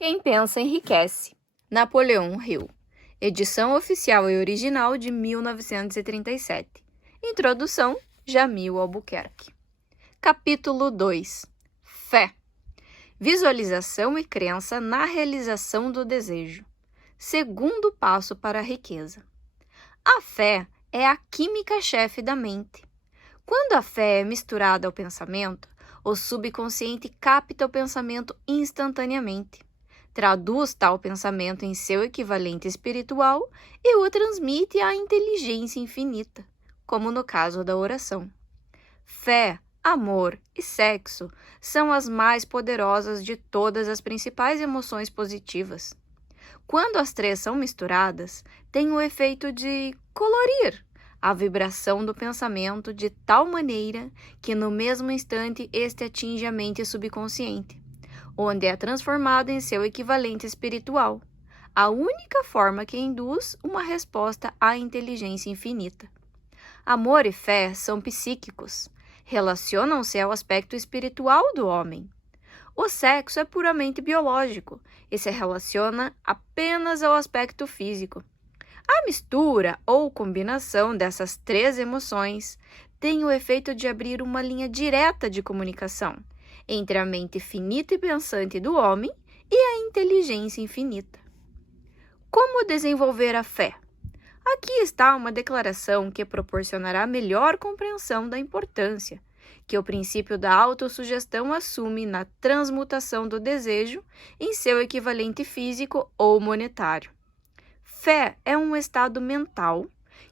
Quem pensa enriquece. Napoleão Hill. Edição oficial e original de 1937. Introdução: Jamil Albuquerque. Capítulo 2. Fé. Visualização e crença na realização do desejo. Segundo passo para a riqueza. A fé é a química-chefe da mente. Quando a fé é misturada ao pensamento, o subconsciente capta o pensamento instantaneamente. Traduz tal pensamento em seu equivalente espiritual e o transmite à inteligência infinita, como no caso da oração. Fé, amor e sexo são as mais poderosas de todas as principais emoções positivas. Quando as três são misturadas, tem o efeito de colorir a vibração do pensamento de tal maneira que no mesmo instante este atinge a mente subconsciente, onde é transformado em seu equivalente espiritual, a única forma que induz uma resposta à inteligência infinita. Amor e fé são psíquicos, relacionam-se ao aspecto espiritual do homem. O sexo é puramente biológico e se relaciona apenas ao aspecto físico. A mistura ou combinação dessas três emoções tem o efeito de abrir uma linha direta de comunicação entre a mente finita e pensante do homem e a inteligência infinita. Como desenvolver a fé? Aqui está uma declaração que proporcionará melhor compreensão da importância que o princípio da autossugestão assume na transmutação do desejo em seu equivalente físico ou monetário. Fé é um estado mental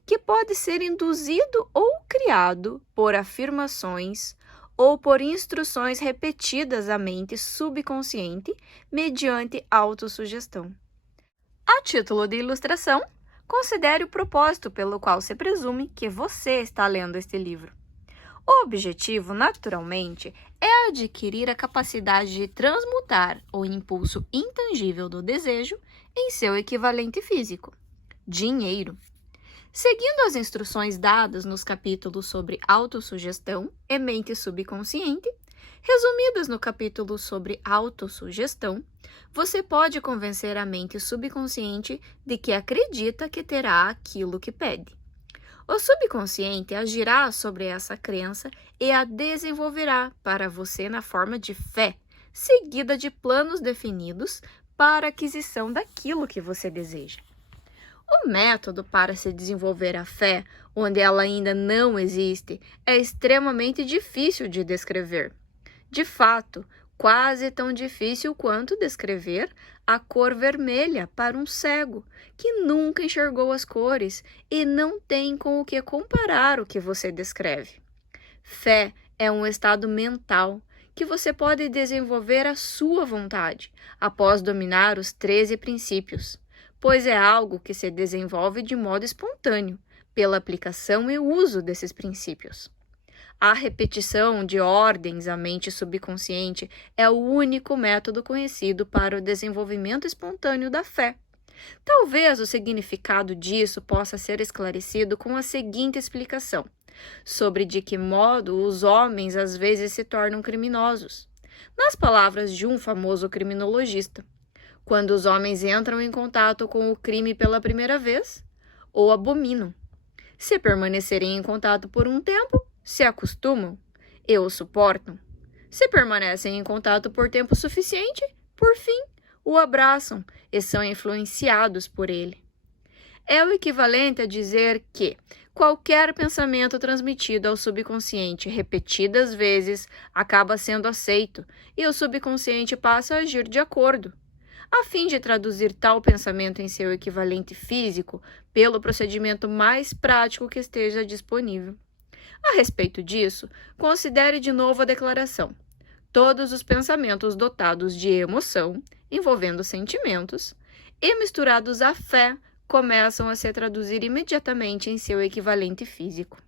que pode ser induzido ou criado por afirmações ou por instruções repetidas à mente subconsciente mediante autossugestão. A título de ilustração, considere o propósito pelo qual se presume que você está lendo este livro. O objetivo, naturalmente, é adquirir a capacidade de transmutar o impulso intangível do desejo em seu equivalente físico, dinheiro. Seguindo as instruções dadas nos capítulos sobre autossugestão e mente subconsciente, resumidas no capítulo sobre autossugestão, você pode convencer a mente subconsciente de que acredita que terá aquilo que pede. O subconsciente agirá sobre essa crença e a desenvolverá para você na forma de fé, seguida de planos definidos para a aquisição daquilo que você deseja. O método para se desenvolver a fé, onde ela ainda não existe, é extremamente difícil de descrever. De fato, quase tão difícil quanto descrever a cor vermelha para um cego, que nunca enxergou as cores e não tem com o que comparar o que você descreve. Fé é um estado mental que você pode desenvolver à sua vontade, após dominar os 13 princípios, pois é algo que se desenvolve de modo espontâneo, pela aplicação e uso desses princípios. A repetição de ordens à mente subconsciente é o único método conhecido para o desenvolvimento espontâneo da fé. Talvez o significado disso possa ser esclarecido com a seguinte explicação, sobre de que modo os homens às vezes se tornam criminosos. Nas palavras de um famoso criminologista, quando os homens entram em contato com o crime pela primeira vez, o abominam. Se permanecerem em contato por um tempo, se acostumam e o suportam. Se permanecem em contato por tempo suficiente, por fim, o abraçam e são influenciados por ele. É o equivalente a dizer que qualquer pensamento transmitido ao subconsciente repetidas vezes acaba sendo aceito e o subconsciente passa a agir de acordo. A fim de traduzir tal pensamento em seu equivalente físico pelo procedimento mais prático que esteja disponível. A respeito disso, considere de novo a declaração. Todos os pensamentos dotados de emoção, envolvendo sentimentos, e misturados à fé, começam a se traduzir imediatamente em seu equivalente físico.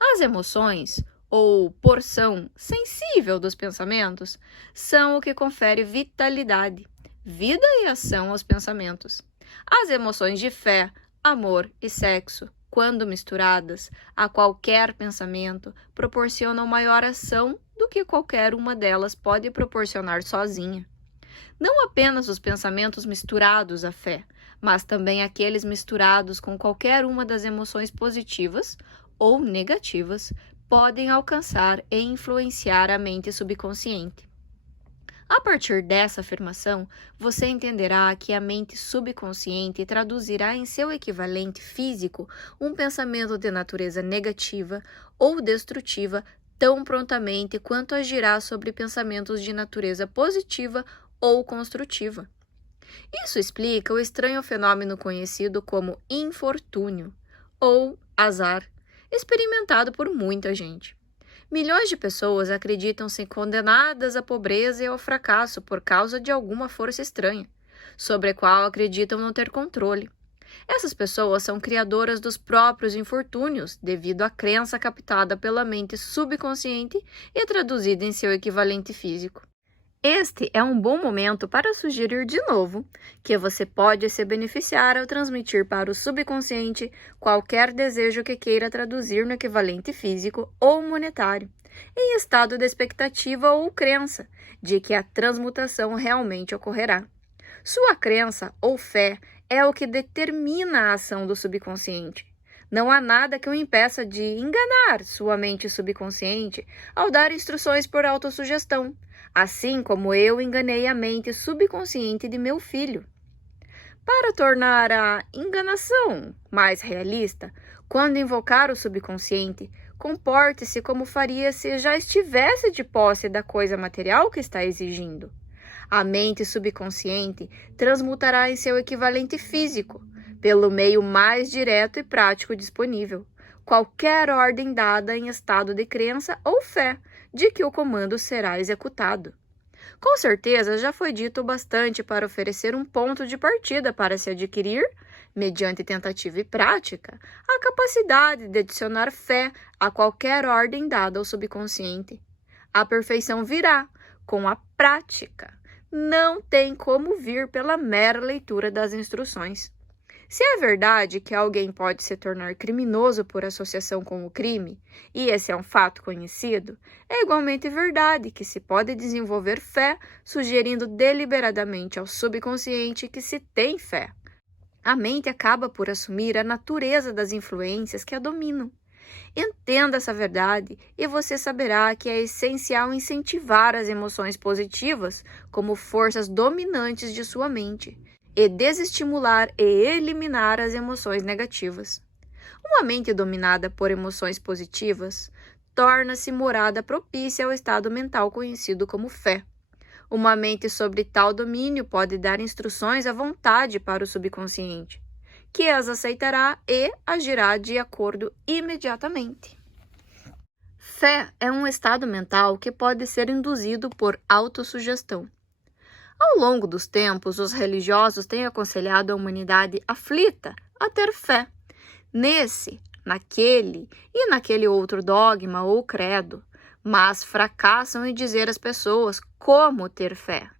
As emoções, ou porção sensível dos pensamentos, são o que confere vitalidade, vida e ação aos pensamentos. As emoções de fé, amor e sexo, quando misturadas a qualquer pensamento, proporcionam maior ação do que qualquer uma delas pode proporcionar sozinha. Não apenas os pensamentos misturados à fé, mas também aqueles misturados com qualquer uma das emoções positivas ou negativas podem alcançar e influenciar a mente subconsciente. A partir dessa afirmação, você entenderá que a mente subconsciente traduzirá em seu equivalente físico um pensamento de natureza negativa ou destrutiva tão prontamente quanto agirá sobre pensamentos de natureza positiva ou construtiva. Isso explica o estranho fenômeno conhecido como infortúnio ou azar, experimentado por muita gente. Milhões de pessoas acreditam-se condenadas à pobreza e ao fracasso por causa de alguma força estranha, sobre a qual acreditam não ter controle. Essas pessoas são criadoras dos próprios infortúnios, devido à crença captada pela mente subconsciente e traduzida em seu equivalente físico. Este é um bom momento para sugerir de novo que você pode se beneficiar ao transmitir para o subconsciente qualquer desejo que queira traduzir no equivalente físico ou monetário, em estado de expectativa ou crença de que a transmutação realmente ocorrerá. Sua crença ou fé é o que determina a ação do subconsciente. Não há nada que o impeça de enganar sua mente subconsciente ao dar instruções por autossugestão, assim como eu enganei a mente subconsciente de meu filho. Para tornar a enganação mais realista, quando invocar o subconsciente, comporte-se como faria se já estivesse de posse da coisa material que está exigindo. A mente subconsciente transmutará em seu equivalente físico, pelo meio mais direto e prático disponível, qualquer ordem dada em estado de crença ou fé de que o comando será executado. Com certeza já foi dito bastante para oferecer um ponto de partida para se adquirir, mediante tentativa e prática, a capacidade de adicionar fé a qualquer ordem dada ao subconsciente. A perfeição virá com a prática. Não tem como vir pela mera leitura das instruções. Se é verdade que alguém pode se tornar criminoso por associação com o crime, e esse é um fato conhecido, é igualmente verdade que se pode desenvolver fé sugerindo deliberadamente ao subconsciente que se tem fé. A mente acaba por assumir a natureza das influências que a dominam. Entenda essa verdade e você saberá que é essencial incentivar as emoções positivas como forças dominantes de sua mente e desestimular e eliminar as emoções negativas. Uma mente dominada por emoções positivas torna-se morada propícia ao estado mental conhecido como fé. Uma mente sobre tal domínio pode dar instruções à vontade para o subconsciente, que as aceitará e agirá de acordo imediatamente. Fé é um estado mental que pode ser induzido por autossugestão. Ao longo dos tempos, os religiosos têm aconselhado a humanidade aflita a ter fé nesse, naquele e naquele outro dogma ou credo, mas fracassam em dizer às pessoas como ter fé.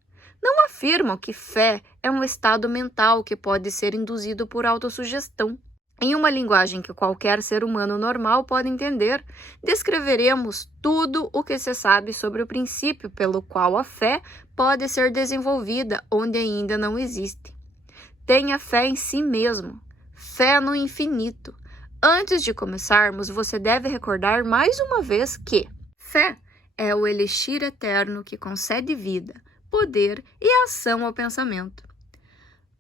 Não afirmam que fé é um estado mental que pode ser induzido por autossugestão. Em uma linguagem que qualquer ser humano normal pode entender, descreveremos tudo o que se sabe sobre o princípio pelo qual a fé pode ser desenvolvida onde ainda não existe. Tenha fé em si mesmo, fé no infinito. Antes de começarmos, você deve recordar mais uma vez que fé é o elixir eterno que concede vida, poder e ação ao pensamento.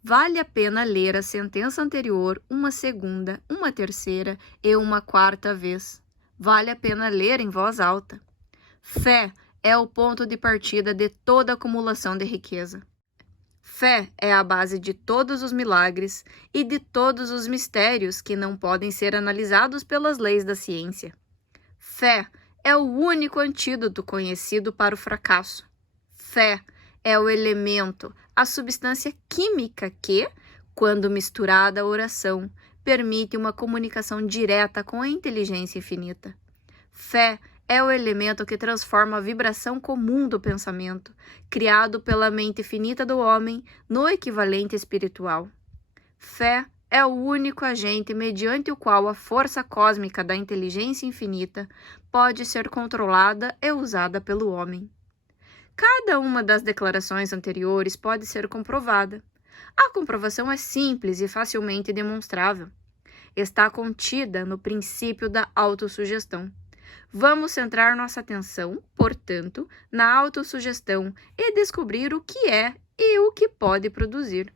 Vale a pena ler a sentença anterior uma segunda, uma terceira e uma quarta vez. Vale a pena ler em voz alta. Fé é o ponto de partida de toda acumulação de riqueza. Fé é a base de todos os milagres e de todos os mistérios que não podem ser analisados pelas leis da ciência. Fé é o único antídoto conhecido para o fracasso. Fé é o elemento, a substância química que, quando misturada à oração, permite uma comunicação direta com a inteligência infinita. Fé é o elemento que transforma a vibração comum do pensamento, criado pela mente finita do homem, no equivalente espiritual. Fé é o único agente mediante o qual a força cósmica da inteligência infinita pode ser controlada e usada pelo homem. Cada uma das declarações anteriores pode ser comprovada. A comprovação é simples e facilmente demonstrável. Está contida no princípio da autossugestão. Vamos centrar nossa atenção, portanto, na autossugestão e descobrir o que é e o que pode produzir.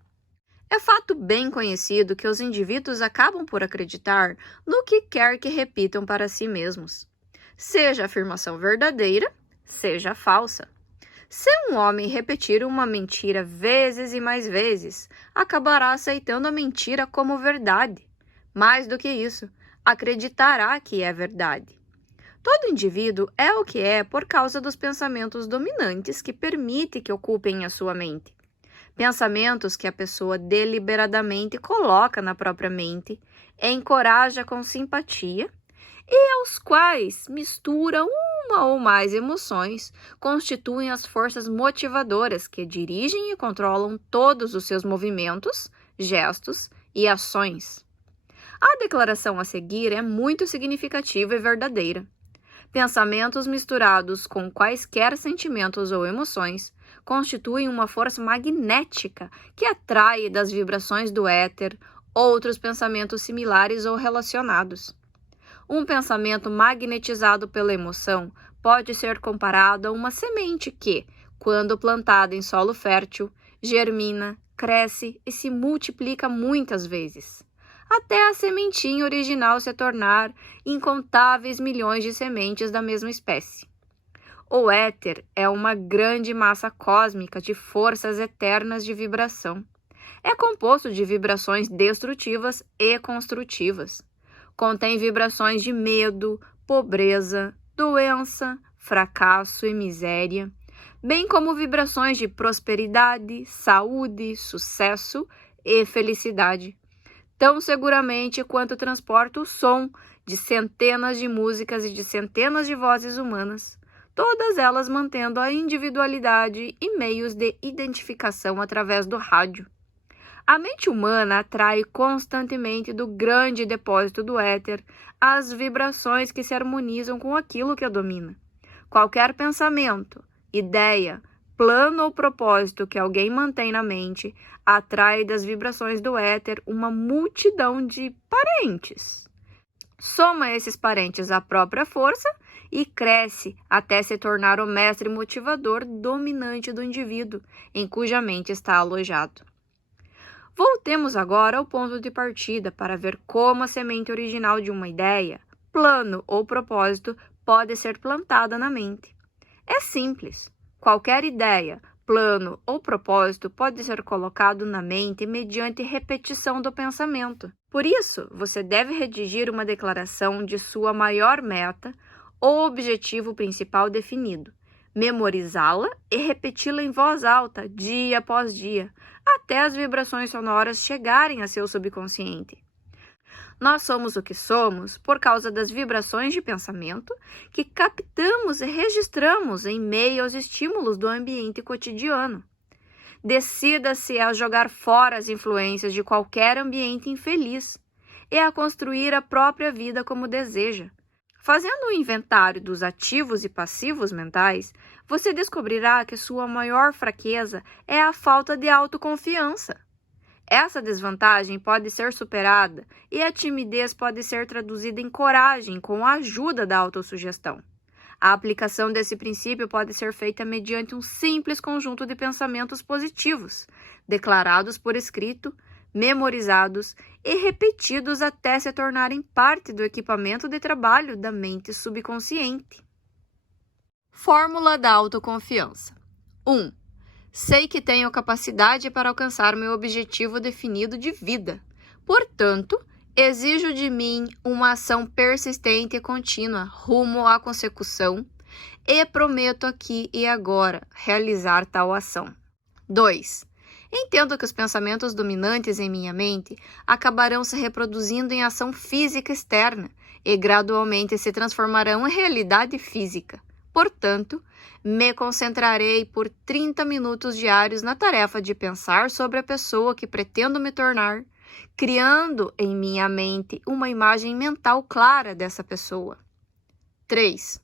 É fato bem conhecido que os indivíduos acabam por acreditar no que quer que repitam para si mesmos, seja afirmação verdadeira, seja falsa. Se um homem repetir uma mentira vezes e mais vezes, acabará aceitando a mentira como verdade. Mais do que isso, acreditará que é verdade. Todo indivíduo é o que é por causa dos pensamentos dominantes que permite que ocupem a sua mente. Pensamentos que a pessoa deliberadamente coloca na própria mente, encoraja com simpatia e aos quais mistura uma ou mais emoções, constituem as forças motivadoras que dirigem e controlam todos os seus movimentos, gestos e ações. A declaração a seguir é muito significativa e verdadeira. Pensamentos misturados com quaisquer sentimentos ou emoções constituem uma força magnética que atrai das vibrações do éter outros pensamentos similares ou relacionados. Um pensamento magnetizado pela emoção pode ser comparado a uma semente que, quando plantada em solo fértil, germina, cresce e se multiplica muitas vezes, até a sementinha original se tornar incontáveis milhões de sementes da mesma espécie. O éter é uma grande massa cósmica de forças eternas de vibração. É composto de vibrações destrutivas e construtivas. Contém vibrações de medo, pobreza, doença, fracasso e miséria, bem como vibrações de prosperidade, saúde, sucesso e felicidade. Tão seguramente quanto transporta o som de centenas de músicas e de centenas de vozes humanas, todas elas mantendo a individualidade e meios de identificação através do rádio. A mente humana atrai constantemente do grande depósito do éter as vibrações que se harmonizam com aquilo que a domina. Qualquer pensamento, ideia, plano ou propósito que alguém mantém na mente atrai das vibrações do éter uma multidão de parentes. Soma esses parentes à própria força e cresce até se tornar o mestre motivador dominante do indivíduo, em cuja mente está alojado. Voltemos agora ao ponto de partida para ver como a semente original de uma ideia, plano ou propósito pode ser plantada na mente. É simples. Qualquer ideia, plano ou propósito pode ser colocado na mente mediante repetição do pensamento. Por isso, você deve redigir uma declaração de sua maior meta ou objetivo principal definido, memorizá-la e repeti-la em voz alta, dia após dia, até as vibrações sonoras chegarem a seu subconsciente. Nós somos o que somos por causa das vibrações de pensamento que captamos e registramos em meio aos estímulos do ambiente cotidiano. Decida-se a jogar fora as influências de qualquer ambiente infeliz e a construir a própria vida como deseja. Fazendo um inventário dos ativos e passivos mentais, você descobrirá que sua maior fraqueza é a falta de autoconfiança. Essa desvantagem pode ser superada e a timidez pode ser traduzida em coragem com a ajuda da autossugestão. A aplicação desse princípio pode ser feita mediante um simples conjunto de pensamentos positivos, declarados por escrito, memorizados e repetidos até se tornarem parte do equipamento de trabalho da mente subconsciente. Fórmula da autoconfiança. 1. Sei que tenho capacidade para alcançar meu objetivo definido de vida. Portanto, exijo de mim uma ação persistente e contínua rumo à consecução e prometo aqui e agora realizar tal ação. 2. Entendo que os pensamentos dominantes em minha mente acabarão se reproduzindo em ação física externa e gradualmente se transformarão em realidade física. Portanto, me concentrarei por 30 minutos diários na tarefa de pensar sobre a pessoa que pretendo me tornar, criando em minha mente uma imagem mental clara dessa pessoa. 3.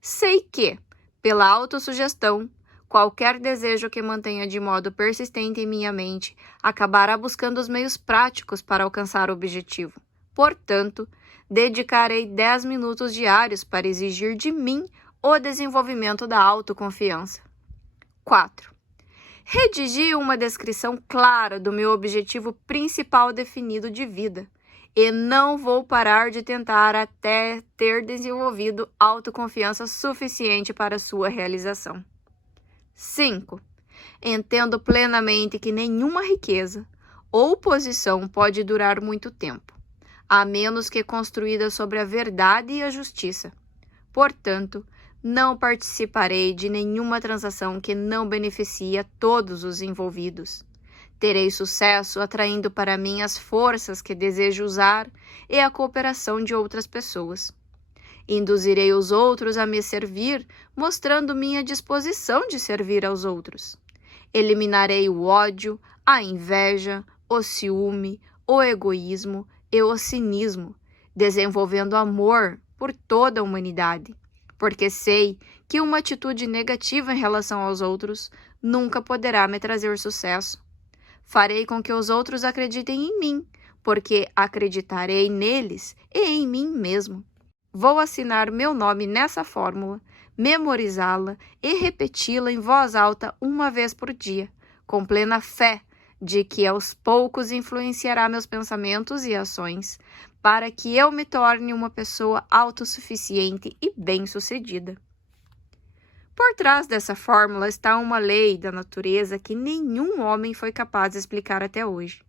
Sei que, pela autossugestão, Qualquer desejo que mantenha de modo persistente em minha mente acabará buscando os meios práticos para alcançar o objetivo. Portanto, dedicarei 10 minutos diários para exigir de mim o desenvolvimento da autoconfiança. 4. Redigi uma descrição clara do meu objetivo principal definido de vida e não vou parar de tentar até ter desenvolvido autoconfiança suficiente para sua realização. 5. Entendo plenamente que nenhuma riqueza ou posição pode durar muito tempo, a menos que construída sobre a verdade e a justiça. Portanto, não participarei de nenhuma transação que não beneficie a todos os envolvidos. Terei sucesso atraindo para mim as forças que desejo usar e a cooperação de outras pessoas. Induzirei os outros a me servir, mostrando minha disposição de servir aos outros. Eliminarei o ódio, a inveja, o ciúme, o egoísmo e o cinismo, desenvolvendo amor por toda a humanidade, porque sei que uma atitude negativa em relação aos outros nunca poderá me trazer sucesso. Farei com que os outros acreditem em mim, porque acreditarei neles e em mim mesmo. Vou assinar meu nome nessa fórmula, memorizá-la e repeti-la em voz alta uma vez por dia, com plena fé de que aos poucos influenciará meus pensamentos e ações, para que eu me torne uma pessoa autossuficiente e bem-sucedida. Por trás dessa fórmula está uma lei da natureza que nenhum homem foi capaz de explicar até hoje.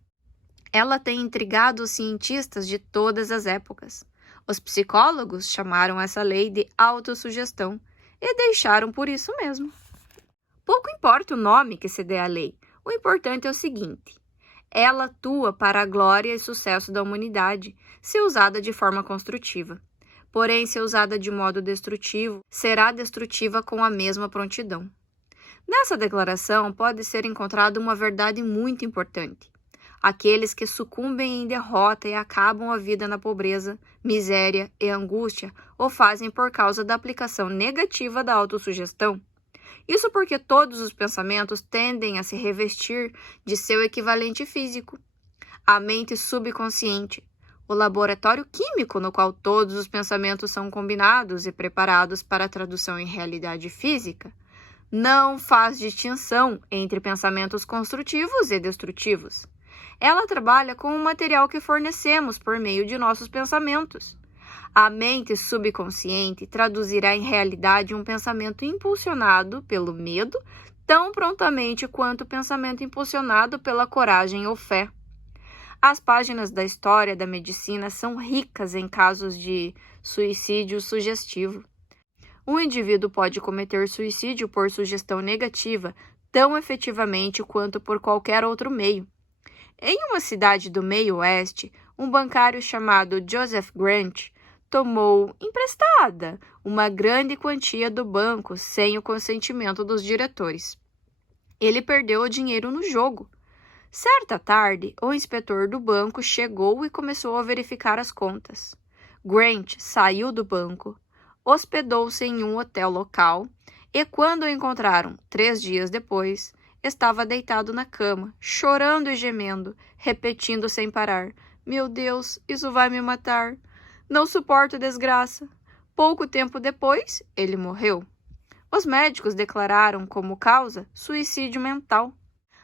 Ela tem intrigado os cientistas de todas as épocas. Os psicólogos chamaram essa lei de autossugestão e deixaram por isso mesmo. Pouco importa o nome que se dê à lei, o importante é o seguinte: ela atua para a glória e sucesso da humanidade, se usada de forma construtiva. Porém, se usada de modo destrutivo, será destrutiva com a mesma prontidão. Nessa declaração pode ser encontrada uma verdade muito importante. Aqueles que sucumbem em derrota e acabam a vida na pobreza, miséria e angústia o fazem por causa da aplicação negativa da autossugestão. Isso porque todos os pensamentos tendem a se revestir de seu equivalente físico. A mente subconsciente, o laboratório químico no qual todos os pensamentos são combinados e preparados para a tradução em realidade física, não faz distinção entre pensamentos construtivos e destrutivos. Ela trabalha com o material que fornecemos por meio de nossos pensamentos. A mente subconsciente traduzirá em realidade um pensamento impulsionado pelo medo tão prontamente quanto o pensamento impulsionado pela coragem ou fé. As páginas da história da medicina são ricas em casos de suicídio sugestivo. Um indivíduo pode cometer suicídio por sugestão negativa tão efetivamente quanto por qualquer outro meio. Em uma cidade do meio-oeste, um bancário chamado Joseph Grant tomou emprestada uma grande quantia do banco sem o consentimento dos diretores. Ele perdeu o dinheiro no jogo. Certa tarde, o inspetor do banco chegou e começou a verificar as contas. Grant saiu do banco, hospedou-se em um hotel local e, quando o encontraram 3 dias depois, estava deitado na cama, chorando e gemendo, repetindo sem parar: "Meu Deus, isso vai me matar. Não suporto desgraça." Pouco tempo depois, ele morreu. Os médicos declararam como causa suicídio mental.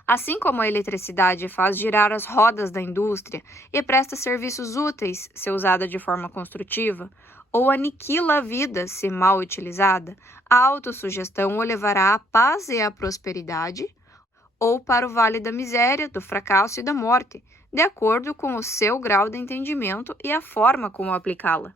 Assim como a eletricidade faz girar as rodas da indústria e presta serviços úteis se usada de forma construtiva, ou aniquila a vida se mal utilizada, a autossugestão o levará à paz e à prosperidade, ou para o vale da miséria, do fracasso e da morte, de acordo com o seu grau de entendimento e a forma como aplicá-la.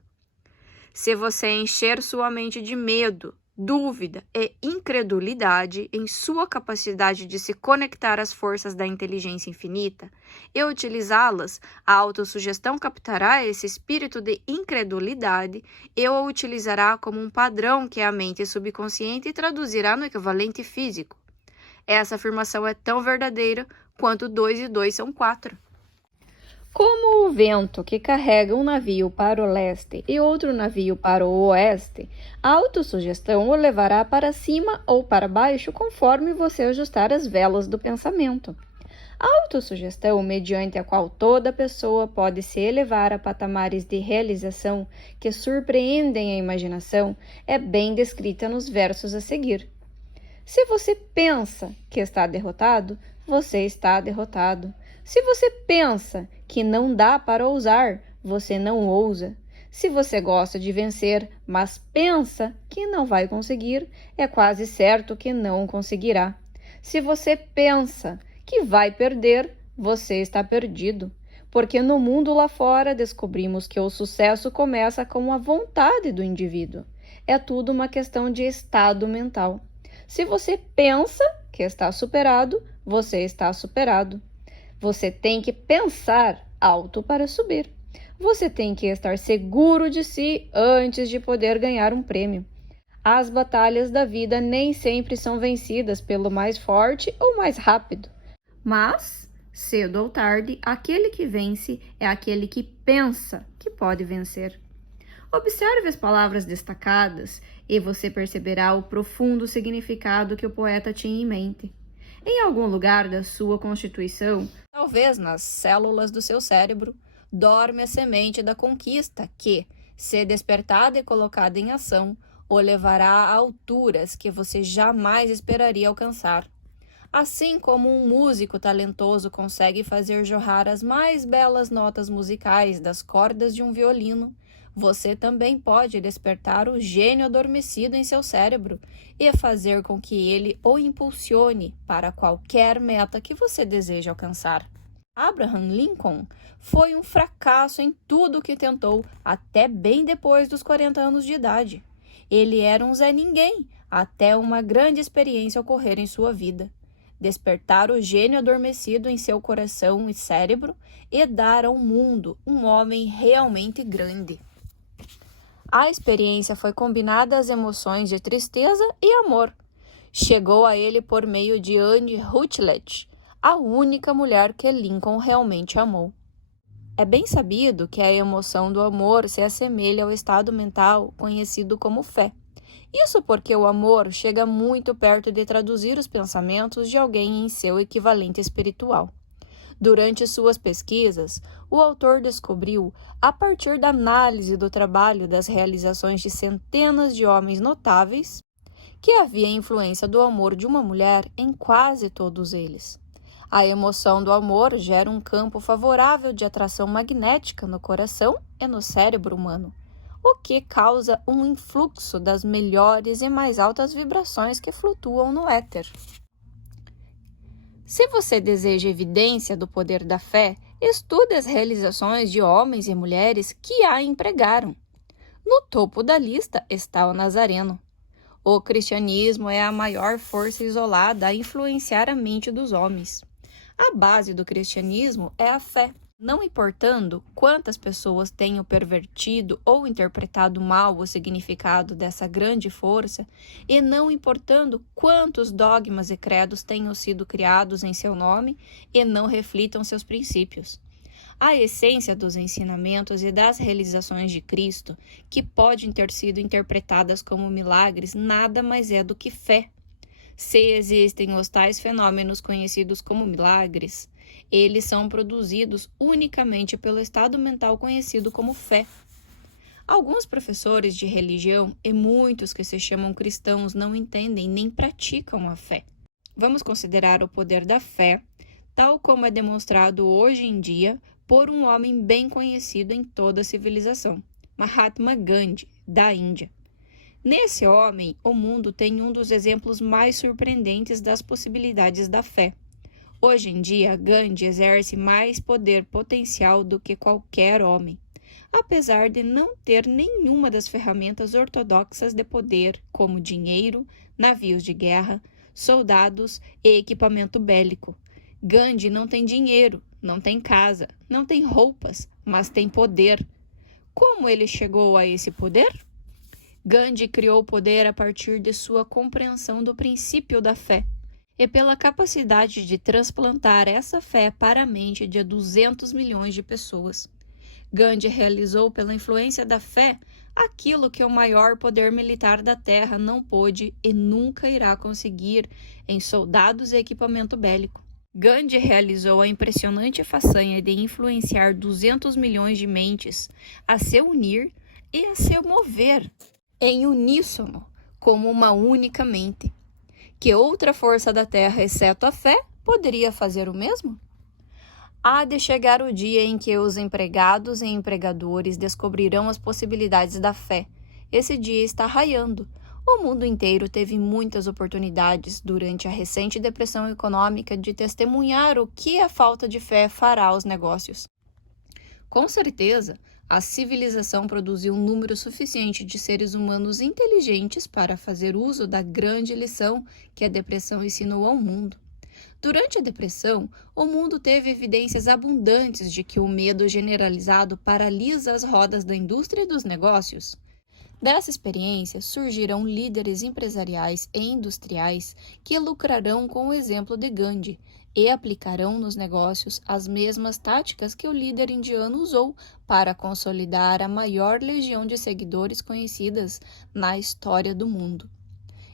Se você encher sua mente de medo, dúvida e incredulidade em sua capacidade de se conectar às forças da inteligência infinita e utilizá-las, a autossugestão captará esse espírito de incredulidade e o utilizará como um padrão que a mente subconsciente traduzirá no equivalente físico. Essa afirmação é tão verdadeira quanto 2 e 2 são 4. Como o vento que carrega um navio para o leste e outro navio para o oeste, a autossugestão o levará para cima ou para baixo conforme você ajustar as velas do pensamento. A autossugestão, mediante a qual toda pessoa pode se elevar a patamares de realização que surpreendem a imaginação, é bem descrita nos versos a seguir. Se você pensa que está derrotado, você está derrotado. Se você pensa que não dá para ousar, você não ousa. Se você gosta de vencer, mas pensa que não vai conseguir, é quase certo que não conseguirá. Se você pensa que vai perder, você está perdido. Porque no mundo lá fora descobrimos que o sucesso começa com a vontade do indivíduo. É tudo uma questão de estado mental. Se você pensa que está superado, você está superado. Você tem que pensar alto para subir. Você tem que estar seguro de si antes de poder ganhar um prêmio. As batalhas da vida nem sempre são vencidas pelo mais forte ou mais rápido. Mas, cedo ou tarde, aquele que vence é aquele que pensa que pode vencer. Observe as palavras destacadas e você perceberá o profundo significado que o poeta tinha em mente. Em algum lugar da sua constituição, talvez nas células do seu cérebro, dorme a semente da conquista que, se despertada e colocada em ação, o levará a alturas que você jamais esperaria alcançar. Assim como um músico talentoso consegue fazer jorrar as mais belas notas musicais das cordas de um violino, você também pode despertar o gênio adormecido em seu cérebro e fazer com que ele o impulsione para qualquer meta que você deseja alcançar. Abraham Lincoln foi um fracasso em tudo o que tentou, até bem depois dos 40 anos de idade. Ele era um Zé Ninguém, até uma grande experiência ocorrer em sua vida. Despertar o gênio adormecido em seu coração e cérebro e dar ao mundo um homem realmente grande. A experiência foi combinada às emoções de tristeza e amor. Chegou a ele por meio de Anne Rutledge, a única mulher que Lincoln realmente amou. É bem sabido que a emoção do amor se assemelha ao estado mental conhecido como fé. Isso porque o amor chega muito perto de traduzir os pensamentos de alguém em seu equivalente espiritual. Durante suas pesquisas, o autor descobriu, a partir da análise do trabalho das realizações de centenas de homens notáveis, que havia influência do amor de uma mulher em quase todos eles. A emoção do amor gera um campo favorável de atração magnética no coração e no cérebro humano, o que causa um influxo das melhores e mais altas vibrações que flutuam no éter. Se você deseja evidência do poder da fé, estude as realizações de homens e mulheres que a empregaram. No topo da lista está o Nazareno. O cristianismo é a maior força isolada a influenciar a mente dos homens. A base do cristianismo é a fé. Não importando quantas pessoas tenham pervertido ou interpretado mal o significado dessa grande força, e não importando quantos dogmas e credos tenham sido criados em seu nome e não reflitam seus princípios. A essência dos ensinamentos e das realizações de Cristo, que podem ter sido interpretadas como milagres, nada mais é do que fé. Se existem os tais fenômenos conhecidos como milagres, eles são produzidos unicamente pelo estado mental conhecido como fé. Alguns professores de religião e muitos que se chamam cristãos não entendem nem praticam a fé. Vamos considerar o poder da fé, tal como é demonstrado hoje em dia por um homem bem conhecido em toda a civilização, Mahatma Gandhi, da Índia. Nesse homem, o mundo tem um dos exemplos mais surpreendentes das possibilidades da fé. Hoje em dia, Gandhi exerce mais poder potencial do que qualquer homem, apesar de não ter nenhuma das ferramentas ortodoxas de poder, como dinheiro, navios de guerra, soldados e equipamento bélico. Gandhi não tem dinheiro, não tem casa, não tem roupas, mas tem poder. Como ele chegou a esse poder? Gandhi criou o poder a partir de sua compreensão do princípio da fé. e pela capacidade de transplantar essa fé para a mente de 200 milhões de pessoas. Gandhi realizou pela influência da fé aquilo que o maior poder militar da Terra não pôde e nunca irá conseguir em soldados e equipamento bélico. Gandhi realizou a impressionante façanha de influenciar 200 milhões de mentes a se unir e a se mover em uníssono, como uma única mente. Que outra força da Terra, exceto a fé, poderia fazer o mesmo? Há de chegar o dia em que os empregados e empregadores descobrirão as possibilidades da fé. Esse dia está raiando. O mundo inteiro teve muitas oportunidades durante a recente depressão econômica de testemunhar o que a falta de fé fará aos negócios. Com certeza, a civilização produziu um número suficiente de seres humanos inteligentes para fazer uso da grande lição que a depressão ensinou ao mundo. Durante a depressão, o mundo teve evidências abundantes de que o medo generalizado paralisa as rodas da indústria e dos negócios. Dessa experiência surgirão líderes empresariais e industriais que lucrarão com o exemplo de Gandhi e aplicarão nos negócios as mesmas táticas que o líder indiano usou para consolidar a maior legião de seguidores conhecidas na história do mundo.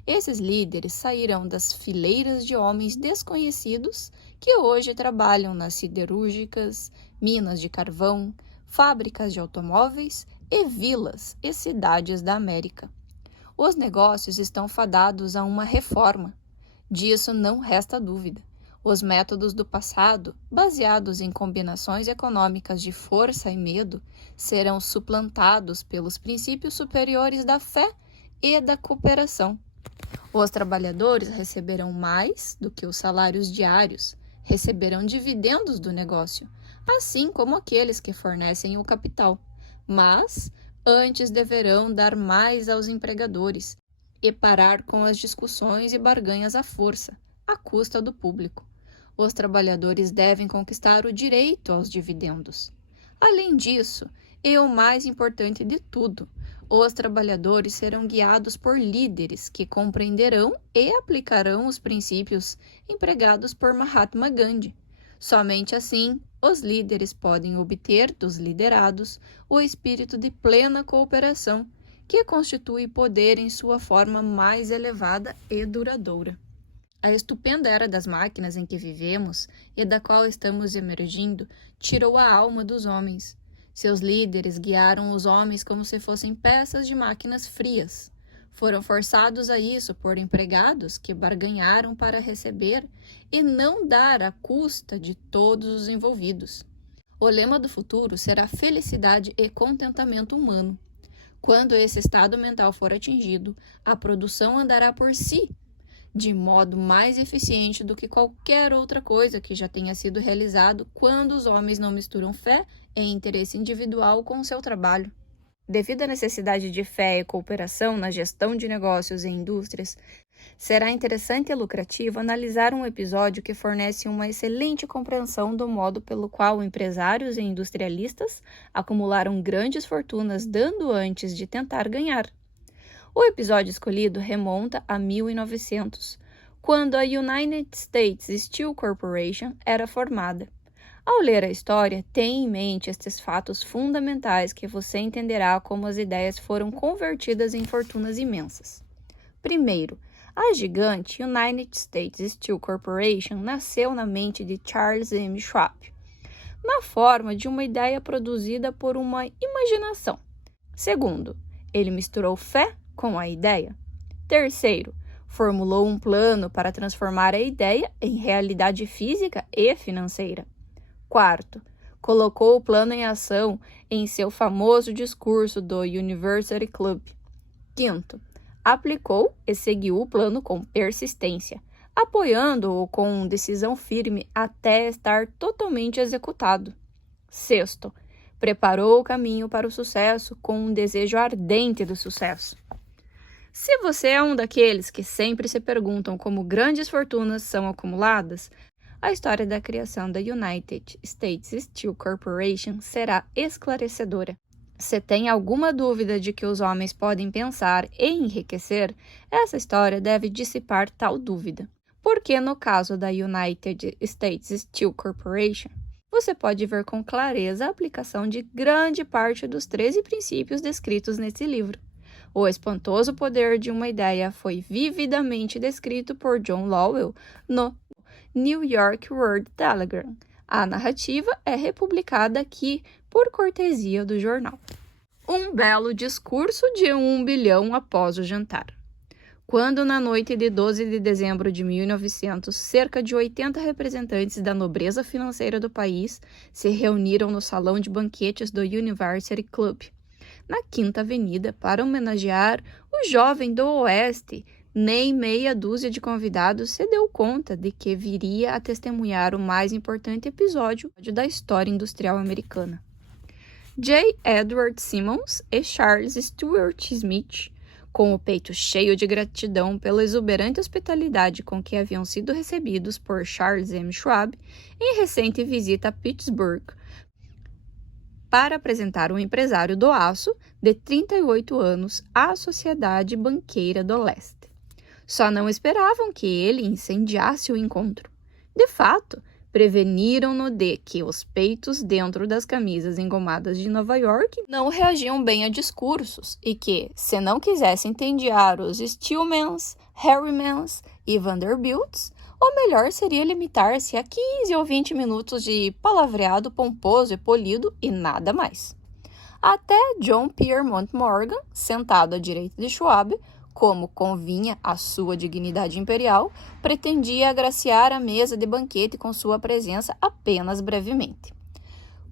Esses líderes sairão das fileiras de homens desconhecidos que hoje trabalham nas siderúrgicas, minas de carvão, fábricas de automóveis e vilas e cidades da América. Os negócios estão fadados a uma reforma. Disso não resta dúvida. Os métodos do passado, baseados em combinações econômicas de força e medo, serão suplantados pelos princípios superiores da fé e da cooperação. Os trabalhadores receberão mais do que os salários diários, receberão dividendos do negócio, assim como aqueles que fornecem o capital. Mas antes deverão dar mais aos empregadores e parar com as discussões e barganhas à força, à custa do público. Os trabalhadores devem conquistar o direito aos dividendos. Além disso, e o mais importante de tudo, os trabalhadores serão guiados por líderes que compreenderão e aplicarão os princípios empregados por Mahatma Gandhi. Somente assim, os líderes podem obter dos liderados o espírito de plena cooperação, que constitui poder em sua forma mais elevada e duradoura. A estupenda era das máquinas em que vivemos e da qual estamos emergindo tirou a alma dos homens. Seus líderes guiaram os homens como se fossem peças de máquinas frias. Foram forçados a isso por empregados que barganharam para receber e não dar à custa de todos os envolvidos. O lema do futuro será felicidade e contentamento humano. Quando esse estado mental for atingido, a produção andará por si, de modo mais eficiente do que qualquer outra coisa que já tenha sido realizado quando os homens não misturam fé e interesse individual com o seu trabalho. Devido à necessidade de fé e cooperação na gestão de negócios e indústrias, será interessante e lucrativo analisar um episódio que fornece uma excelente compreensão do modo pelo qual empresários e industrialistas acumularam grandes fortunas dando antes de tentar ganhar. O episódio escolhido remonta a 1900, quando a United States Steel Corporation era formada. Ao ler a história, tenha em mente estes fatos fundamentais que você entenderá como as ideias foram convertidas em fortunas imensas. Primeiro, a gigante United States Steel Corporation nasceu na mente de Charles M. Schwab, na forma de uma ideia produzida por uma imaginação. Segundo, ele misturou fé com a ideia. Terceiro, formulou um plano para transformar a ideia em realidade física e financeira. Quarto, colocou o plano em ação em seu famoso discurso do University Club. Quinto, aplicou e seguiu o plano com persistência, apoiando-o com decisão firme até estar totalmente executado. Sexto, preparou o caminho para o sucesso com um desejo ardente do sucesso. Se você é um daqueles que sempre se perguntam como grandes fortunas são acumuladas, a história da criação da United States Steel Corporation será esclarecedora. Se tem alguma dúvida de que os homens podem pensar e enriquecer, essa história deve dissipar tal dúvida. porque no caso da United States Steel Corporation, você pode ver com clareza a aplicação de grande parte dos 13 princípios descritos nesse livro. O espantoso poder de uma ideia foi vividamente descrito por John Lowell no New York World Telegram. A narrativa é republicada aqui por cortesia do jornal. Um belo discurso de 1 bilhão após o jantar. Quando, na noite de 12 de dezembro de 1900, cerca de 80 representantes da nobreza financeira do país se reuniram no salão de banquetes do University Club, na Quinta Avenida, para homenagear o jovem do Oeste, nem meia dúzia de convidados se deu conta de que viria a testemunhar o mais importante episódio da história industrial americana. J. Edward Simmons e Charles Stuart Smith, com o peito cheio de gratidão pela exuberante hospitalidade com que haviam sido recebidos por Charles M. Schwab em recente visita a Pittsburgh, para apresentar um empresário do aço de 38 anos à Sociedade Banqueira do Leste. Só não esperavam que ele incendiasse o encontro. De fato, preveniram-no de que os peitos dentro das camisas engomadas de Nova York não reagiam bem a discursos e que, se não quisesse incendiar os Stillmans, Harrimans e Vanderbilts, o melhor seria limitar-se a 15 ou 20 minutos de palavreado pomposo e polido e nada mais. Até John Pierpont Morgan, sentado à direita de Schwab, como convinha à sua dignidade imperial, pretendia agraciar a mesa de banquete com sua presença apenas brevemente.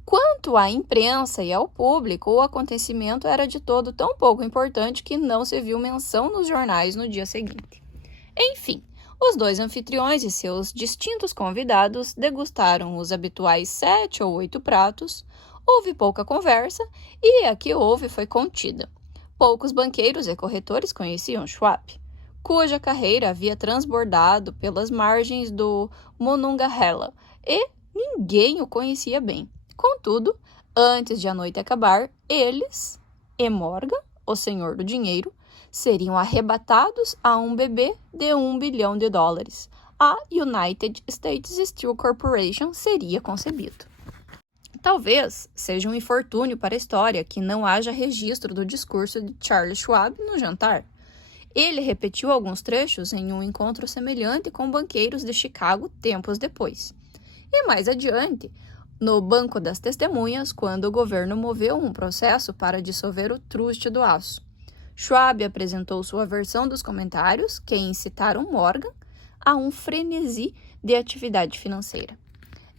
Quanto à imprensa e ao público, o acontecimento era de todo tão pouco importante que não se viu menção nos jornais no dia seguinte. Enfim, os dois anfitriões e seus distintos convidados degustaram os habituais 7 ou 8 pratos, houve pouca conversa e a que houve foi contida. Poucos banqueiros e corretores conheciam Schwab, cuja carreira havia transbordado pelas margens do Monongahela, e ninguém o conhecia bem. Contudo, antes de a noite acabar, eles e Morgan, o senhor do dinheiro, seriam arrebatados a um bebê de $1 bilhão. A United States Steel Corporation seria concebido. Talvez seja um infortúnio para a história que não haja registro do discurso de Charles Schwab no jantar. Ele repetiu alguns trechos em um encontro semelhante com banqueiros de Chicago tempos depois. E mais adiante, no banco das testemunhas, quando o governo moveu um processo para dissolver o truste do aço. Schwab apresentou sua versão dos comentários, que incitaram Morgan a um frenesi de atividade financeira.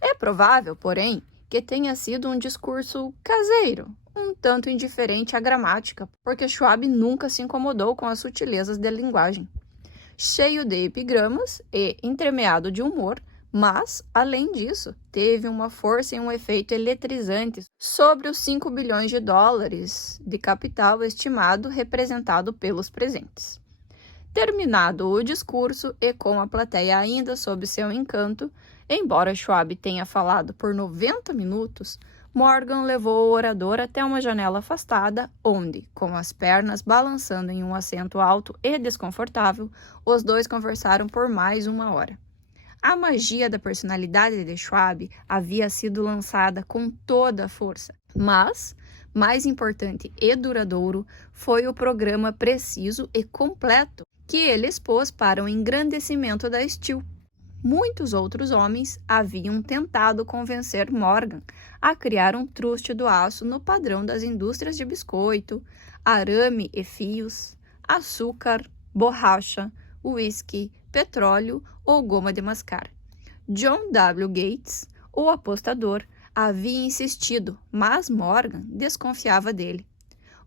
É provável, porém, que tenha sido um discurso caseiro, um tanto indiferente à gramática, porque Schwab nunca se incomodou com as sutilezas da linguagem. Cheio de epigramas e entremeado de humor, mas, além disso, teve uma força e um efeito eletrizantes sobre os $5 bilhões de capital estimado representado pelos presentes. Terminado o discurso e com a plateia ainda sob seu encanto, embora Schwab tenha falado por 90 minutos, Morgan levou o orador até uma janela afastada, onde, com as pernas balançando em um assento alto e desconfortável, os dois conversaram por mais 1 hora. A magia da personalidade de Schwab havia sido lançada com toda a força, mas, mais importante e duradouro, foi o programa preciso e completo que ele expôs para o engrandecimento da Steel. Muitos outros homens haviam tentado convencer Morgan a criar um truste do aço no padrão das indústrias de biscoito, arame e fios, açúcar, borracha, uísque, petróleo ou goma de mascar. John W. Gates, o apostador, havia insistido, mas Morgan desconfiava dele.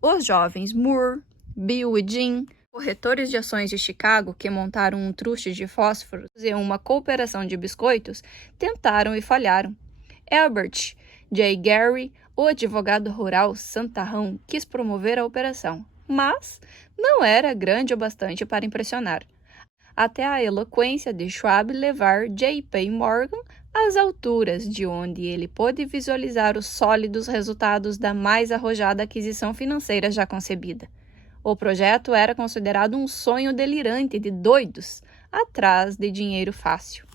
Os jovens Moore, Bill e Jim, corretores de ações de Chicago que montaram um truste de fósforos e uma cooperação de biscoitos, tentaram e falharam. Albert J. Gary, o advogado rural santarrão, quis promover a operação, mas não era grande o bastante para impressionar, até a eloquência de Schwab levar J.P. Morgan às alturas de onde ele pôde visualizar os sólidos resultados da mais arrojada aquisição financeira já concebida. O projeto era considerado um sonho delirante de doidos, atrás de dinheiro fácil.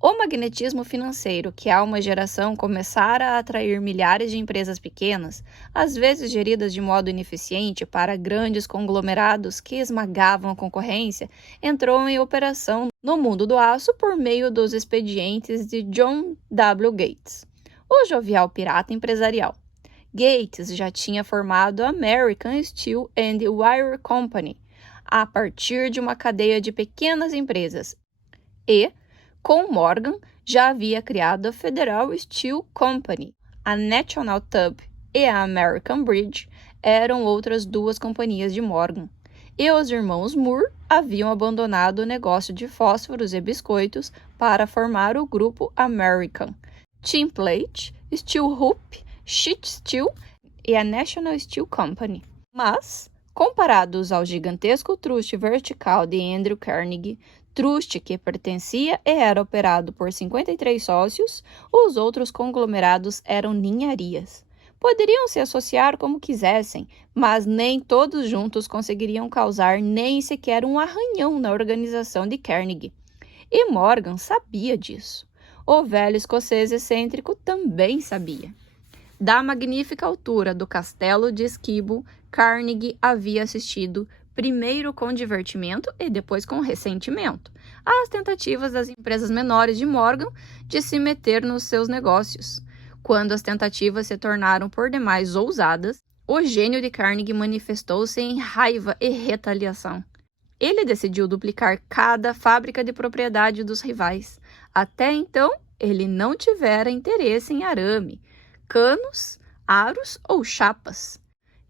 O magnetismo financeiro que há uma geração começara a atrair milhares de empresas pequenas, às vezes geridas de modo ineficiente para grandes conglomerados que esmagavam a concorrência, entrou em operação no mundo do aço por meio dos expedientes de John W. Gates, o jovial pirata empresarial. Gates já tinha formado a American Steel and Wire Company, a partir de uma cadeia de pequenas empresas, e, com Morgan, já havia criado a Federal Steel Company. A National Tube e a American Bridge eram outras duas companhias de Morgan. E os irmãos Moore haviam abandonado o negócio de fósforos e biscoitos para formar o grupo American, Tinplate, Steel Hoop, Sheet Steel e a National Steel Company. Mas, comparados ao gigantesco truste vertical de Andrew Carnegie, truste que pertencia e era operado por 53 sócios, os outros conglomerados eram ninharias. Poderiam se associar como quisessem, mas nem todos juntos conseguiriam causar nem sequer um arranhão na organização de Carnegie. E Morgan sabia disso. O velho escocês excêntrico também sabia. Da magnífica altura do castelo de Esquibo, Carnegie havia assistido, primeiro com divertimento e depois com ressentimento, às tentativas das empresas menores de Morgan de se meter nos seus negócios. Quando as tentativas se tornaram por demais ousadas, o gênio de Carnegie manifestou-se em raiva e retaliação. Ele decidiu duplicar cada fábrica de propriedade dos rivais. Até então, ele não tivera interesse em arame, canos, aros ou chapas.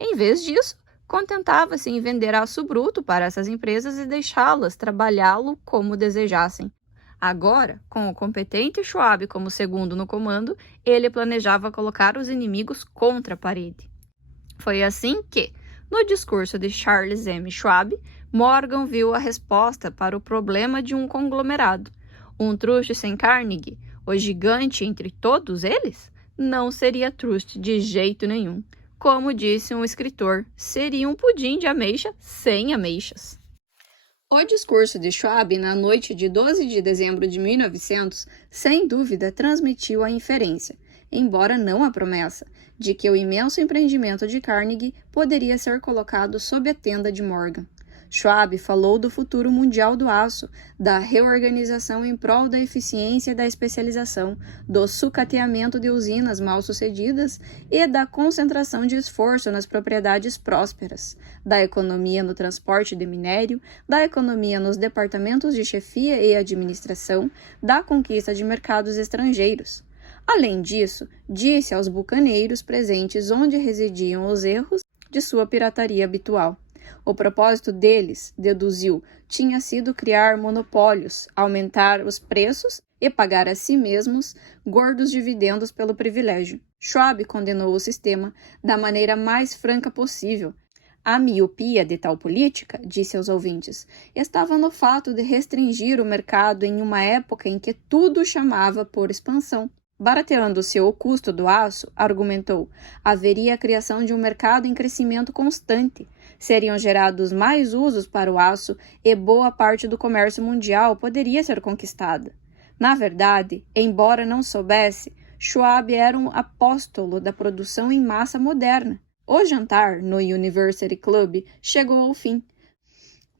Em vez disso, contentava-se em vender aço bruto para essas empresas e deixá-las trabalhá-lo como desejassem. Agora, com o competente Schwab como segundo no comando, ele planejava colocar os inimigos contra a parede. Foi assim que, no discurso de Charles M. Schwab, Morgan viu a resposta para o problema de um conglomerado. Um truste sem Carnegie, o gigante entre todos eles, não seria truste de jeito nenhum. Como disse um escritor, seria um pudim de ameixa sem ameixas. O discurso de Schwab na noite de 12 de dezembro de 1900, sem dúvida, transmitiu a inferência, embora não a promessa, de que o imenso empreendimento de Carnegie poderia ser colocado sob a tenda de Morgan. Schwab falou do futuro mundial do aço, da reorganização em prol da eficiência e da especialização, do sucateamento de usinas mal-sucedidas e da concentração de esforço nas propriedades prósperas, da economia no transporte de minério, da economia nos departamentos de chefia e administração, da conquista de mercados estrangeiros. Além disso, disse aos bucaneiros presentes onde residiam os erros de sua pirataria habitual. O propósito deles, deduziu, tinha sido criar monopólios, aumentar os preços e pagar a si mesmos gordos dividendos pelo privilégio. Schwab condenou o sistema da maneira mais franca possível. A miopia de tal política, disse aos ouvintes, estava no fato de restringir o mercado em uma época em que tudo chamava por expansão. Barateando-se o custo do aço, argumentou, haveria a criação de um mercado em crescimento constante. Seriam gerados mais usos para o aço e boa parte do comércio mundial poderia ser conquistada. Na verdade, embora não soubesse, Schwab era um apóstolo da produção em massa moderna. O jantar no University Club chegou ao fim.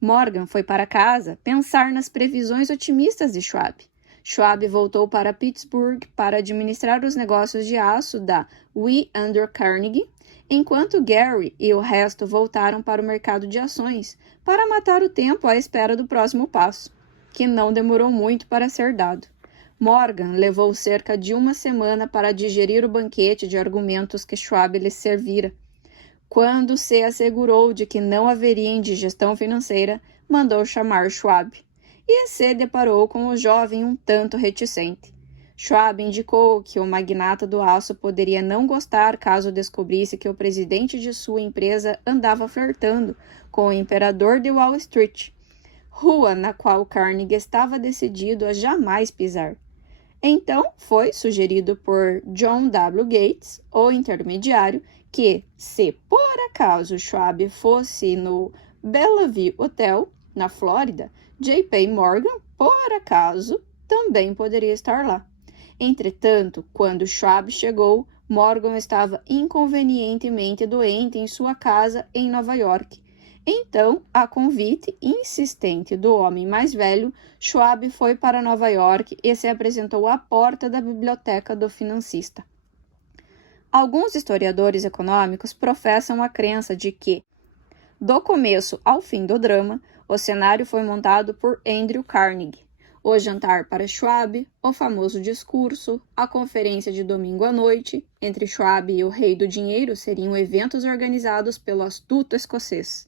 Morgan foi para casa pensar nas previsões otimistas de Schwab. Schwab voltou para Pittsburgh para administrar os negócios de aço da We Under Carnegie, enquanto Gary e o resto voltaram para o mercado de ações para matar o tempo à espera do próximo passo, que não demorou muito para ser dado. Morgan levou cerca de uma semana para digerir o banquete de argumentos que Schwab lhe servira. Quando se assegurou de que não haveria indigestão financeira, mandou chamar Schwab. E se deparou com o jovem um tanto reticente. Schwab indicou que o magnata do aço poderia não gostar caso descobrisse que o presidente de sua empresa andava flertando com o imperador de Wall Street, rua na qual Carnegie estava decidido a jamais pisar. Então, foi sugerido por John W. Gates, o intermediário, que, se por acaso Schwab fosse no Bellevue Hotel, na Flórida, J.P. Morgan, por acaso, também poderia estar lá. Entretanto, quando Schwab chegou, Morgan estava inconvenientemente doente em sua casa em Nova York. Então, a convite insistente do homem mais velho, Schwab foi para Nova York e se apresentou à porta da biblioteca do financista. Alguns historiadores econômicos professam a crença de que, do começo ao fim do drama, o cenário foi montado por Andrew Carnegie. O jantar para Schwab, o famoso discurso, a conferência de domingo à noite entre Schwab e o rei do dinheiro seriam eventos organizados pelo astuto escocês.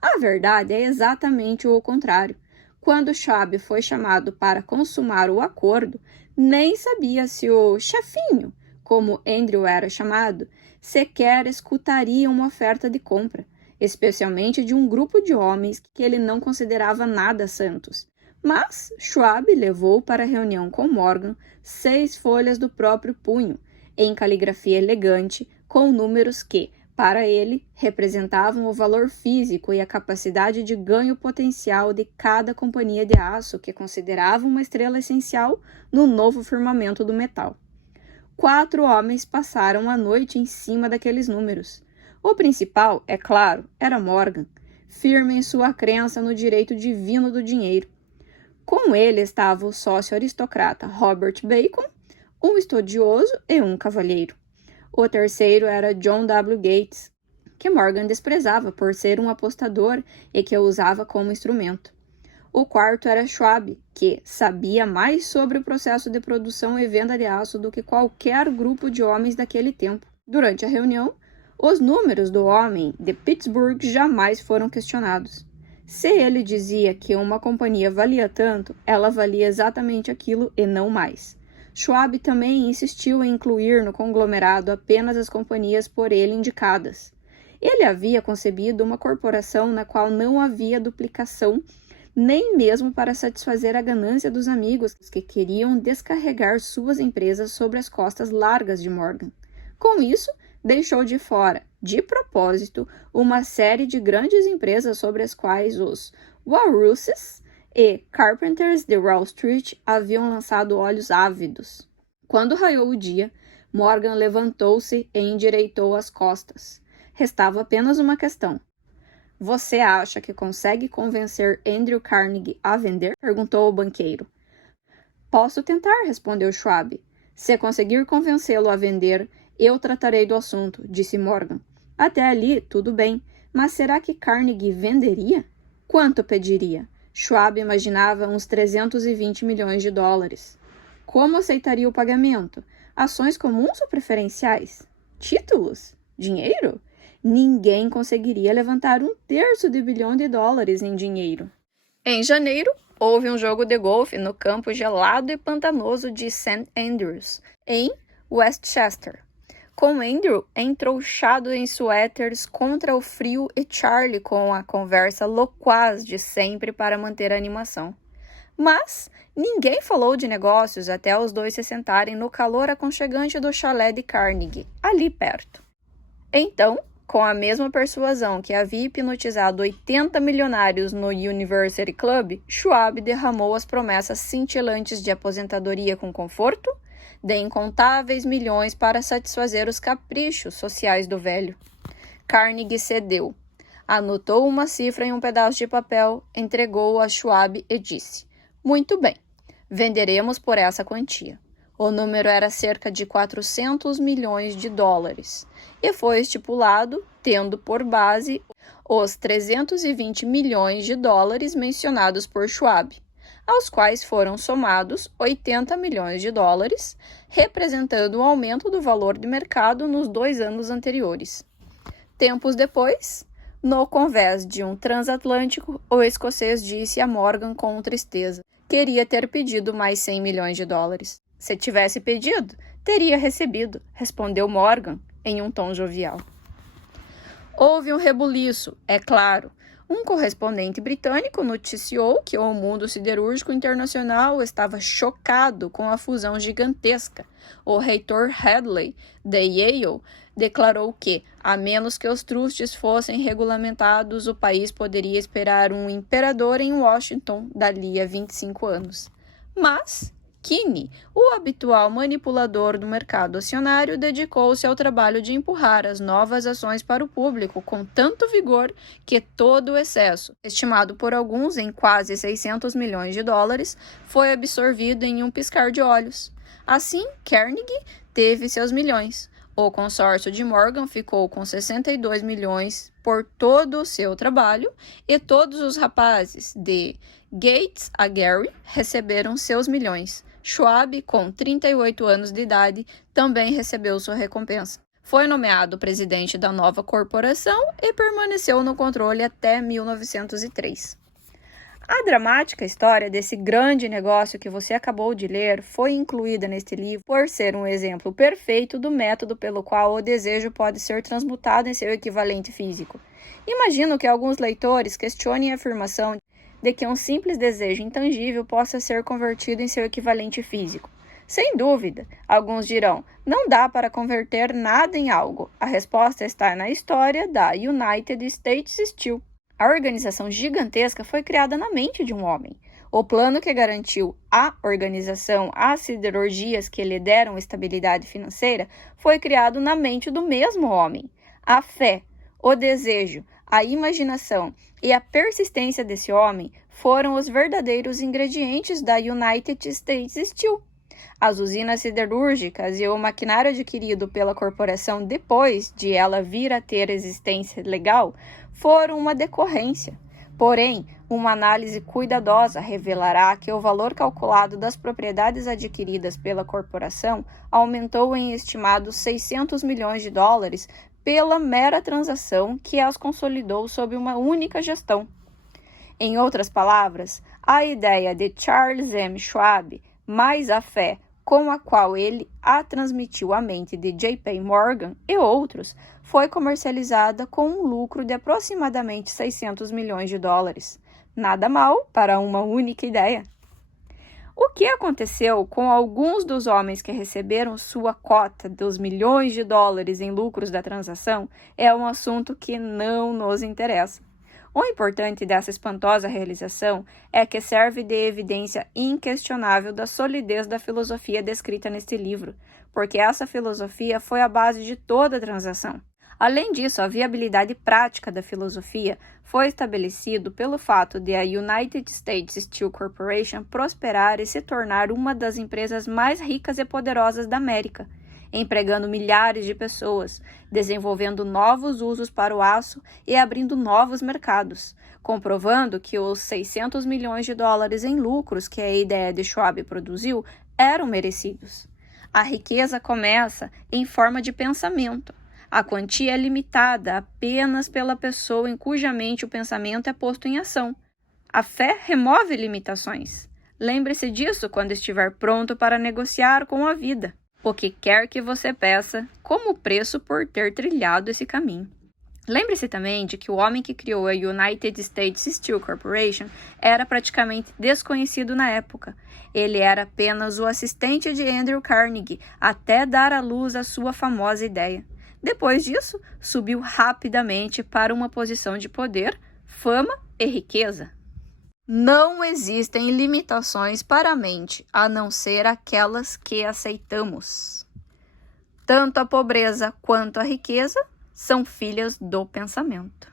A verdade é exatamente o contrário. Quando Schwab foi chamado para consumar o acordo, nem sabia se o chefinho, como Andrew era chamado, sequer escutaria uma oferta de compra, especialmente de um grupo de homens que ele não considerava nada santos. Mas Schwab levou para a reunião com Morgan 6 folhas do próprio punho, em caligrafia elegante, com números que, para ele, representavam o valor físico e a capacidade de ganho potencial de cada companhia de aço que considerava uma estrela essencial no novo firmamento do metal. 4 homens passaram a noite em cima daqueles números. O principal, é claro, era Morgan, firme em sua crença no direito divino do dinheiro. Com ele estava o sócio aristocrata Robert Bacon, um estudioso e um cavalheiro. O terceiro era John W. Gates, que Morgan desprezava por ser um apostador e que o usava como instrumento. O quarto era Schwab, que sabia mais sobre o processo de produção e venda de aço do que qualquer grupo de homens daquele tempo. Durante a reunião, os números do homem de Pittsburgh jamais foram questionados. Se ele dizia que uma companhia valia tanto, ela valia exatamente aquilo e não mais. Schwab também insistiu em incluir no conglomerado apenas as companhias por ele indicadas. Ele havia concebido uma corporação na qual não havia duplicação, nem mesmo para satisfazer a ganância dos amigos que queriam descarregar suas empresas sobre as costas largas de Morgan. Com isso, deixou de fora, de propósito, uma série de grandes empresas sobre as quais os Walruses e Carpenters de Wall Street haviam lançado olhos ávidos. Quando raiou o dia, Morgan levantou-se e endireitou as costas. Restava apenas uma questão. Você acha que consegue convencer Andrew Carnegie a vender? Perguntou o banqueiro. Posso tentar, respondeu Schwab. Se conseguir convencê-lo a vender, eu tratarei do assunto, disse Morgan. Até ali, tudo bem, mas será que Carnegie venderia? Quanto pediria? Schwab imaginava uns 320 milhões de dólares. Como aceitaria o pagamento? Ações comuns ou preferenciais? Títulos? Dinheiro? Ninguém conseguiria levantar $1/3 de bilhão de dólares em dinheiro. Em janeiro, houve um jogo de golfe no campo gelado e pantanoso de St. Andrews, em Westchester. Com Andrew entrouxado em suéteres contra o frio e Charlie com a conversa loquaz de sempre para manter a animação. Mas ninguém falou de negócios até os dois se sentarem no calor aconchegante do chalé de Carnegie, ali perto. Então, com a mesma persuasão que havia hipnotizado 80 milionários no University Club, Schwab derramou as promessas cintilantes de aposentadoria com conforto, de incontáveis milhões para satisfazer os caprichos sociais do velho. Carnegie cedeu. Anotou uma cifra em um pedaço de papel, entregou-o a Schwab e disse: Muito bem, venderemos por essa quantia. O número era cerca de 400 milhões de dólares e foi estipulado, tendo por base os 320 milhões de dólares mencionados por Schwab, aos quais foram somados 80 milhões de dólares, representando um aumento do valor de mercado nos 2 anos anteriores. Tempos depois, no convés de um transatlântico, o escocês disse a Morgan com tristeza: queria ter pedido mais 100 milhões de dólares. Se tivesse pedido, teria recebido, respondeu Morgan em um tom jovial. Houve um rebuliço, é claro. Um correspondente britânico noticiou que o mundo siderúrgico internacional estava chocado com a fusão gigantesca. O reitor Hadley, de Yale, declarou que, a menos que os trustes fossem regulamentados, o país poderia esperar um imperador em Washington dali a 25 anos. Mas Kinney, o habitual manipulador do mercado acionário, dedicou-se ao trabalho de empurrar as novas ações para o público com tanto vigor que todo o excesso, estimado por alguns em quase 600 milhões de dólares, foi absorvido em um piscar de olhos. Assim, Carnegie teve seus milhões. O consórcio de Morgan ficou com 62 milhões por todo o seu trabalho e todos os rapazes de Gates a Gary receberam seus milhões. Schwab, com 38 anos de idade, também recebeu sua recompensa. Foi nomeado presidente da nova corporação e permaneceu no controle até 1903. A dramática história desse grande negócio que você acabou de ler foi incluída neste livro por ser um exemplo perfeito do método pelo qual o desejo pode ser transmutado em seu equivalente físico. Imagino que alguns leitores questionem a afirmação de que um simples desejo intangível possa ser convertido em seu equivalente físico. Sem dúvida, alguns dirão, não dá para converter nada em algo. A resposta está na história da United States Steel. A organização gigantesca foi criada na mente de um homem. O plano que garantiu à organização as siderurgias que lhe deram estabilidade financeira foi criado na mente do mesmo homem. A fé, o desejo, a imaginação e a persistência desse homem foram os verdadeiros ingredientes da United States Steel. As usinas siderúrgicas e o maquinário adquirido pela corporação depois de ela vir a ter existência legal foram uma decorrência. Porém, uma análise cuidadosa revelará que o valor calculado das propriedades adquiridas pela corporação aumentou em estimados 600 milhões de dólares pela mera transação que as consolidou sob uma única gestão. Em outras palavras, a ideia de Charles M. Schwab, mais a fé com a qual ele a transmitiu à mente de J.P. Morgan e outros, foi comercializada com um lucro de aproximadamente 600 milhões de dólares. Nada mal para uma única ideia. O que aconteceu com alguns dos homens que receberam sua cota dos milhões de dólares em lucros da transação é um assunto que não nos interessa. O importante dessa espantosa realização é que serve de evidência inquestionável da solidez da filosofia descrita neste livro, porque essa filosofia foi a base de toda a transação. Além disso, a viabilidade prática da filosofia foi estabelecido pelo fato de a United States Steel Corporation prosperar e se tornar uma das empresas mais ricas e poderosas da América, empregando milhares de pessoas, desenvolvendo novos usos para o aço e abrindo novos mercados, comprovando que os 600 milhões de dólares em lucros que a ideia de Schwab produziu eram merecidos. A riqueza começa em forma de pensamento. A quantia é limitada apenas pela pessoa em cuja mente o pensamento é posto em ação. A fé remove limitações. Lembre-se disso quando estiver pronto para negociar com a vida. O que quer que você peça, como preço por ter trilhado esse caminho. Lembre-se também de que o homem que criou a United States Steel Corporation era praticamente desconhecido na época. Ele era apenas o assistente de Andrew Carnegie até dar à luz a sua famosa ideia. Depois disso, subiu rapidamente para uma posição de poder, fama e riqueza. Não existem limitações para a mente, a não ser aquelas que aceitamos. Tanto a pobreza quanto a riqueza são filhas do pensamento.